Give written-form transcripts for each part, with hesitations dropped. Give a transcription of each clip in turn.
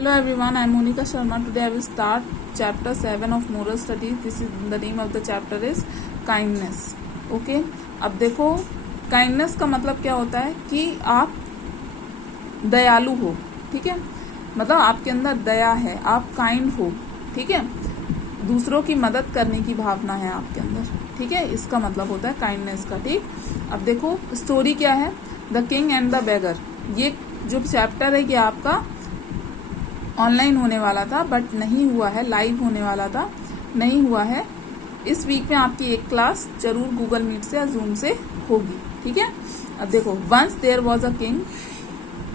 Hello everyone, I am Monica Sharma. Today I will start chapter 7 of moral studies. This is the name of the chapter is kindness. Okay? अब देखो kindness का मतलब क्या होता है कि आप दयालु हो. ठीक है, मतलब आपके अंदर दया है, आप काइंड हो. ठीक है, दूसरों की मदद करने की भावना है आपके अंदर. ठीक है, इसका मतलब होता है काइंडनेस का. ठीक, अब देखो स्टोरी क्या है, the king and the beggar. ये जो चैप्टर है ये आपका ऑनलाइन होने वाला था बट नहीं हुआ है, लाइव होने वाला था, नहीं हुआ है. इस वीक में आपकी एक क्लास जरूर गूगल मीट से या जूम से होगी. ठीक है, अब देखो once there was a king.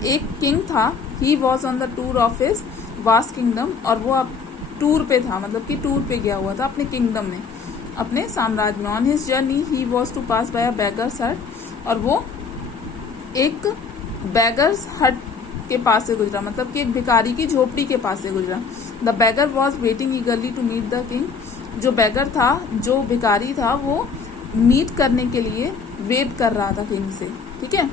एक किंग था, he was on the tour of his vast kingdom. और वो अब टूर पे था, मतलब कि टूर पे गया हुआ था अपने किंगडम में, अपने साम्राज्य में. On his journey he was to pass by a beggar's hut. और वो एक बेगर्स हट के पास से गुजरा, मतलब कि एक भिखारी की झोपड़ी के पास से गुजरा. The beggar was waiting eagerly to meet the king. जो बेगर था, जो भिखारी था, वो मीट करने के लिए वेट कर रहा था किंग से. ठीक है,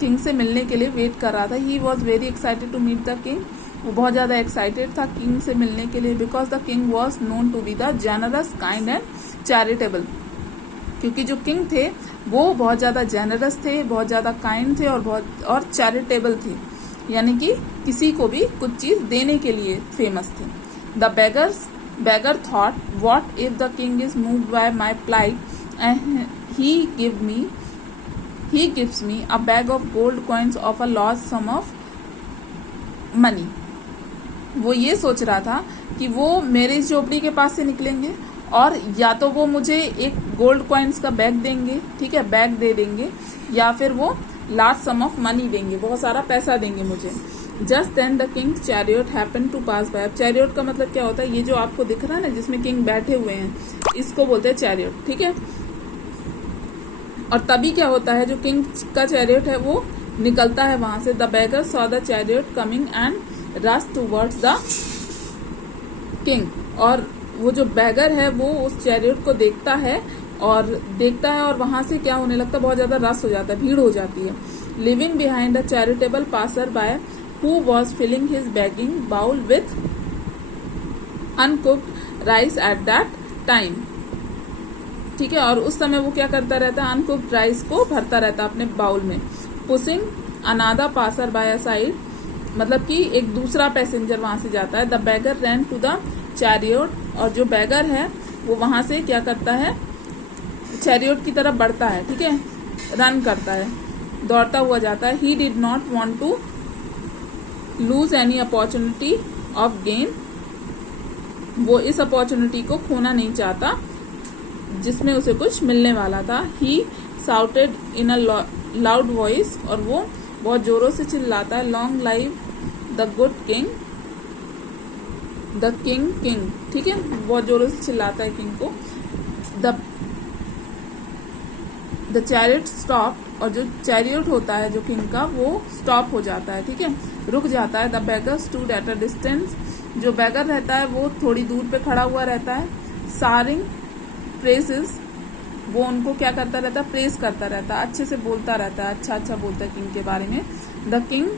किंग से मिलने के लिए वेट कर रहा था. He was very excited to meet the king. वो बहुत ज़्यादा एक्साइटेड था किंग से मिलने के लिए. Because the king was known to be the generous, kind and charitable. क्योंकि जो किंग थे वो बहुत ज़्यादा जेनरस थे, बहुत ज़्यादा काइंड थे और चैरिटेबल थे, यानी कि किसी को भी कुछ चीज़ देने के लिए फेमस थे. The beggar thought, what if the king is moved by my plight and he gives me a bag of gold coins of a large sum of money. वो ये सोच रहा था कि वो मेरे इस झोपड़ी के पास से निकलेंगे और या तो वो मुझे एक गोल्ड कॉइन्स का बैग देंगे, ठीक है, बैग दे देंगे, या फिर वो लार्ज सम ऑफ मनी देंगे, बहुत सारा पैसा देंगे मुझे. Just then the king chariot happen to pass by. Chariot का मतलब क्या होता है, ये जो आपको दिख रहा है ना जिसमें किंग बैठे हुए हैं, इसको बोलते हैं चैरियट. ठीक है, और तभी क्या होता है, जो किंग का चैरियट है वो निकलता है वहां से. The beggar saw the chariot coming and rush towards the king. और वो जो बैगर है वो उस चैरियट को देखता है और वहां से क्या होने लगता है, बहुत ज्यादा रस हो जाता है, भीड़ हो जाती है. Living behind a charitable passer by who was filling his begging bowl with uncooked rice at that time. ठीक है, और उस समय वो क्या करता रहता है, अनकुक्ड राइस को भरता रहता है अपने बाउल में. Pushing another passer by side, मतलब कि एक दूसरा पैसेंजर वहां से जाता है. The beggar ran to the chariot. और जो बैगर है वो वहां से क्या करता है, चैरियट की तरफ बढ़ता है. ठीक है, रन करता है, दौड़ता हुआ जाता है. He did not want to lose any opportunity of gain. वो इस अपॉर्चुनिटी को खोना नहीं चाहता जिसमें उसे कुछ मिलने वाला था. ही shouted in a loud voice. और वो बहुत जोरों से चिल्लाता है, long live the good king, the king. ठीक है, बहुत जोरों से चिल्लाता है किंग को. The chariot stop. और जो चैरियट होता है जो किंग का, वो स्टॉप हो जाता है. ठीक है, रुक जाता है. The beggar stood at a distance. जो बेगर रहता है वो थोड़ी दूर पे खड़ा हुआ रहता है. Sharing presses. वो उनको क्या करता रहता है, प्रेस करता रहता है, अच्छे से बोलता रहता है, अच्छा अच्छा बोलता है किंग के बारे में. The king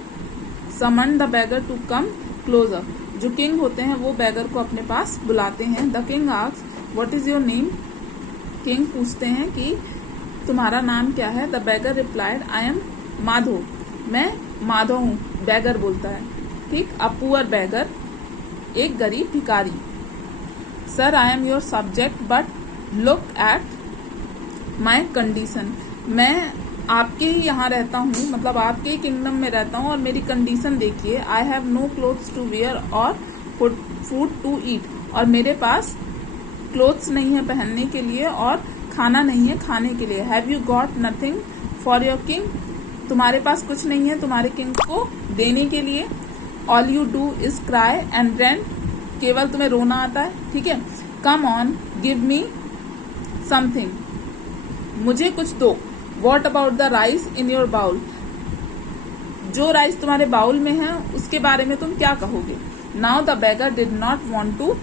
summon the beggar to come closer. जो किंग होते हैं वो बेगर को अपने पास बुलाते हैं. The king asks, what is your name. King पूछते हैं कि तुम्हारा नाम क्या है. The beggar replied, I am Madho. मैं माधव हूँ, बेगर बोलता है. ठीक, अ पुअर बेगर, एक गरीब भिखारी. Sir I am your subject but look at my condition. मैं आपके ही यहाँ रहता हूँ, मतलब आपके ही किंगडम में रहता हूँ, और मेरी कंडीशन देखिए. I have no clothes to wear और फूड टू ईट. और मेरे पास क्लोथ्स नहीं है पहनने के लिए और खाना नहीं है खाने के लिए. Have you got nothing for your king. तुम्हारे पास कुछ नहीं है तुम्हारे किंग को देने के लिए. All you do is cry and rant. केवल तुम्हें रोना आता है. ठीक है, come on give me something. मुझे कुछ दो. What about the rice in your bowl. जो राइस तुम्हारे बाउल में है उसके बारे में तुम क्या कहोगे. Now the beggar did not want to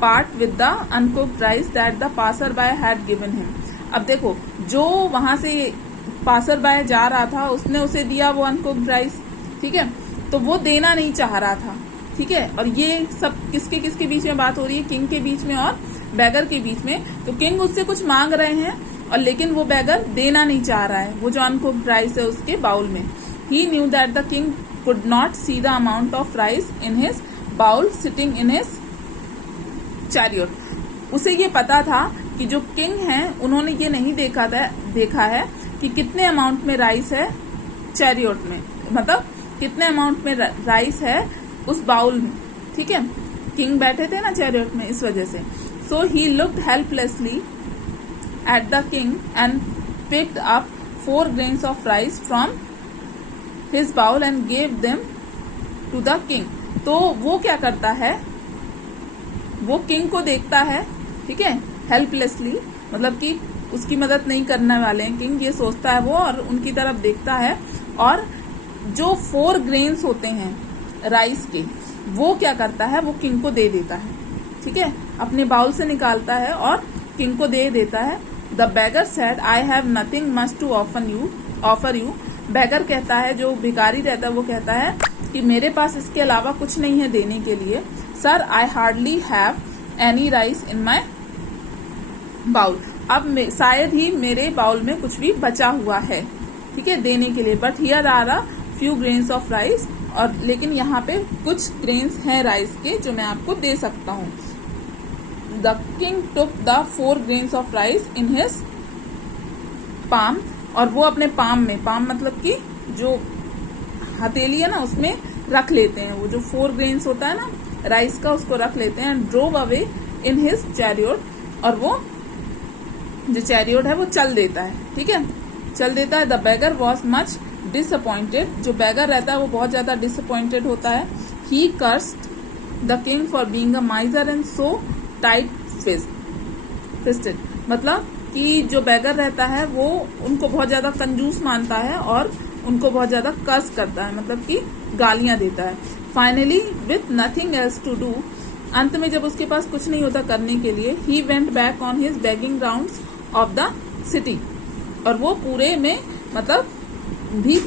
part with the uncooked rice that the passer by had given him. अब देखो, जो वहां से पासर बाय जा रहा था उसने उसे दिया वो अनकुक्ड राइस. ठीक है, तो वो देना नहीं चाह रहा था, ठीक है। और ये सब किसके किसके बीच में बात हो रही है, किंग के बीच में और बैगर के बीच में। तो किंग उससे कुछ मांग रहे हैं और लेकिन वो बैगर देना नहीं चाह रहा है वो जो अनकुक्ड राइस है उसके बाउल में। He knew that the king could not see the amount of rice in his bowl sitting in his chariot. उसे ये पता था कि जो किंग हैं उन्होंने ये नहीं देखा है कि कितने अमाउंट में राइस है चैरियट में, मतलब कितने अमाउंट में राइस है उस बाउल में, ठीक है। किंग बैठे थे ना चैरियट में, इस वजह से। So he looked helplessly at the king and picked up 4 grains of rice from his bowl and gave them to the king. तो वो क्या करता है, वो किंग को देखता है, ठीक है, हेल्पलेसली, मतलब कि उसकी मदद नहीं करने वाले हैं किंग, ये सोचता है वो, और उनकी तरफ देखता है और जो 4 grains होते हैं राइस के वो क्या करता है, वो किंग को दे देता है, ठीक है, अपने बाउल से निकालता है और किंग को दे देता है। The beggar said I have nothing much to offer you. Beggar कहता है, जो भिखारी रहता है वो कहता है कि मेरे पास इसके अलावा कुछ नहीं है देने के लिए। Sir I hardly have any rice in my bowl. अब शायद ही मेरे बाउल में कुछ भी बचा हुआ है, ठीक है, देने के लिए। But here are a few grains of rice, और लेकिन यहाँ पे कुछ ग्रेन्स हैं राइस के जो मैं आपको दे सकता हूँ। The king took the 4 grains of rice in his palm, और वो अपने पाम में, पाम मतलब कि जो हथेली है ना उसमें रख लेते हैं, वो जो 4 grains होता है ना राइस का उसको रख लेते हैं। And drove away in his chariot, और वो जो चैरियट है वो चल देता है, ठीक है, चल देता है। The beggar was much disappointed, जो बैगर रहता है वो बहुत ज्यादा डिसअपॉइंटेड होता है। He cursed the king for being a miser and so tight fisted, मतलब कि जो बैगर रहता है वो उनको बहुत ज्यादा कंजूस मानता है और उनको बहुत ज्यादा कर्स करता है, मतलब कि गालियां देता है। Finally with nothing else to do, अंत में जब उसके पास कुछ नहीं होता करने के लिए, he went back on his begging grounds of the city, और वो पूरे में मतलब भीख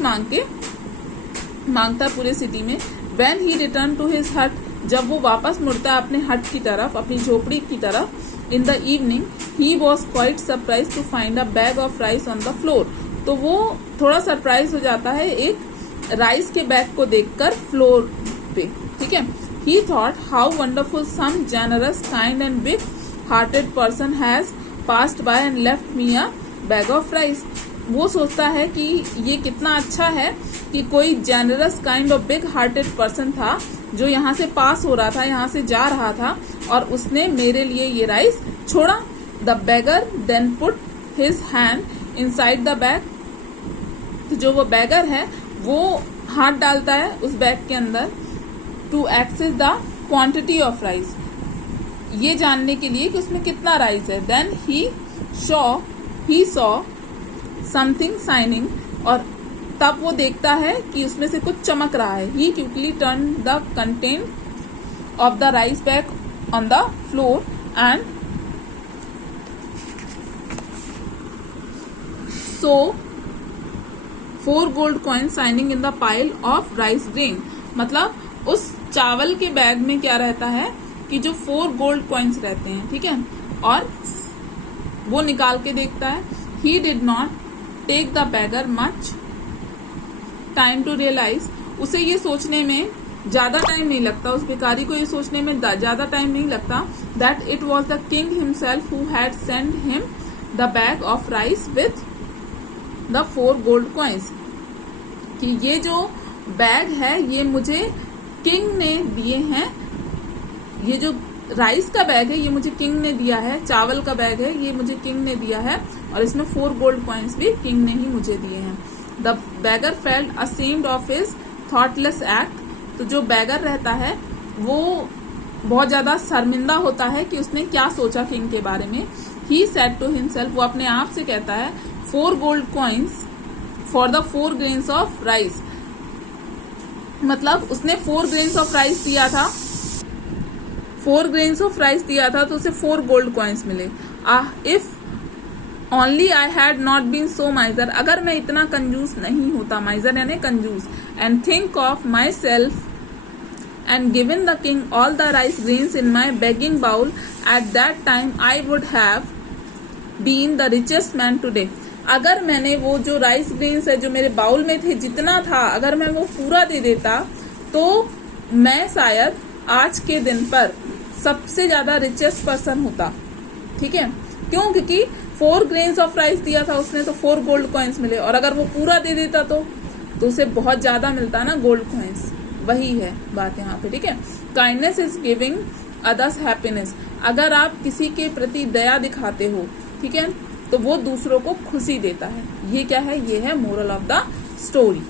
मांगता पूरे सिटी में। When he return to his hut, जब वो वापस मुड़ता है अपने हट की तरफ, अपनी झोपड़ी की तरफ, in the evening he was quite surprise to find a bag of rice on the floor. तो वो थोड़ा सरप्राइज हो जाता है एक राइस के बैग को देखकर फ्लोर पे, ठीक है। He thought how wonderful some generous kind and big hearted person has passed by and left me a bag of rice. वो सोचता है कि ये कितना अच्छा है कि कोई generous kind of big hearted person था जो यहाँ से पास हो रहा था, यहाँ से जा रहा था, और उसने मेरे लिए ये राइस छोड़ा। The beggar then put his hand inside the bag, तो जो वो बैगर है वो हाथ डालता है उस बैग के अंदर, to access the quantity of rice, ये जानने के लिए कि उसमें कितना राइस है। Then he saw something shining, और तब वो देखता है कि उसमें से कुछ चमक रहा है। He quickly turn the content of the rice bag on the floor and so 4 gold coins shining in the pile of rice grain. मतलब उस चावल के बैग में क्या रहता है कि जो 4 gold coins रहते हैं, ठीक है, और वो निकाल के देखता है। He did not take the beggar much time to realise, उसे ये सोचने में ज्यादा टाइम नहीं लगता, उस भिखारी को ये सोचने में ज्यादा टाइम नहीं लगता, that it was the king himself who had send him the bag of rice with the 4 gold coins, कि ये जो बैग है ये मुझे किंग ने दिए हैं, ये जो राइस का बैग है ये मुझे किंग ने दिया है, चावल का बैग है ये मुझे किंग ने दिया है, और इसमें 4 gold coins भी किंग ने ही मुझे दिए हैं। The bagger felt ashamed of his thoughtless act, तो जो बैगर रहता है वो बहुत ज्यादा शर्मिंदा होता है कि उसने क्या सोचा किंग के बारे में। ही सेड टू हिमसेल्फ, वो अपने आप से कहता है, 4 gold coins for the 4 grains of rice, मतलब उसने 4 grains ऑफ राइस दिया था, 4 grains ऑफ राइस दिया था तो उसे 4 gold coins मिले। If only I had not been so miser, अगर मैं इतना कंजूस नहीं होता, माइजर यानी कंजूस, and think of myself and given the king all the rice grains in my begging bowl, at that time I would have been the richest man today. अगर मैंने वो जो राइस ग्रेन्स है जो मेरे बाउल में थे जितना था, अगर मैं वो पूरा दे देता तो मैं शायद आज के दिन पर सबसे ज्यादा रिचेस्ट पर्सन होता. ठीक है, क्यों? क्योंकि 4 ग्रेन्स ऑफ राइस दिया था उसने तो 4 गोल्ड कॉइन्स मिले, और अगर वो पूरा दे देता तो उसे बहुत ज्यादा मिलता ना गोल्ड कॉइन्स. वही है बात यहाँ पे. ठीक है, kindness is giving others happiness. अगर आप किसी के प्रति दया दिखाते हो, ठीक है, तो वो दूसरों को खुशी देता है. ये क्या है? ये है moral of the story.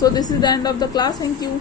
So this is the end of the class. Thank you.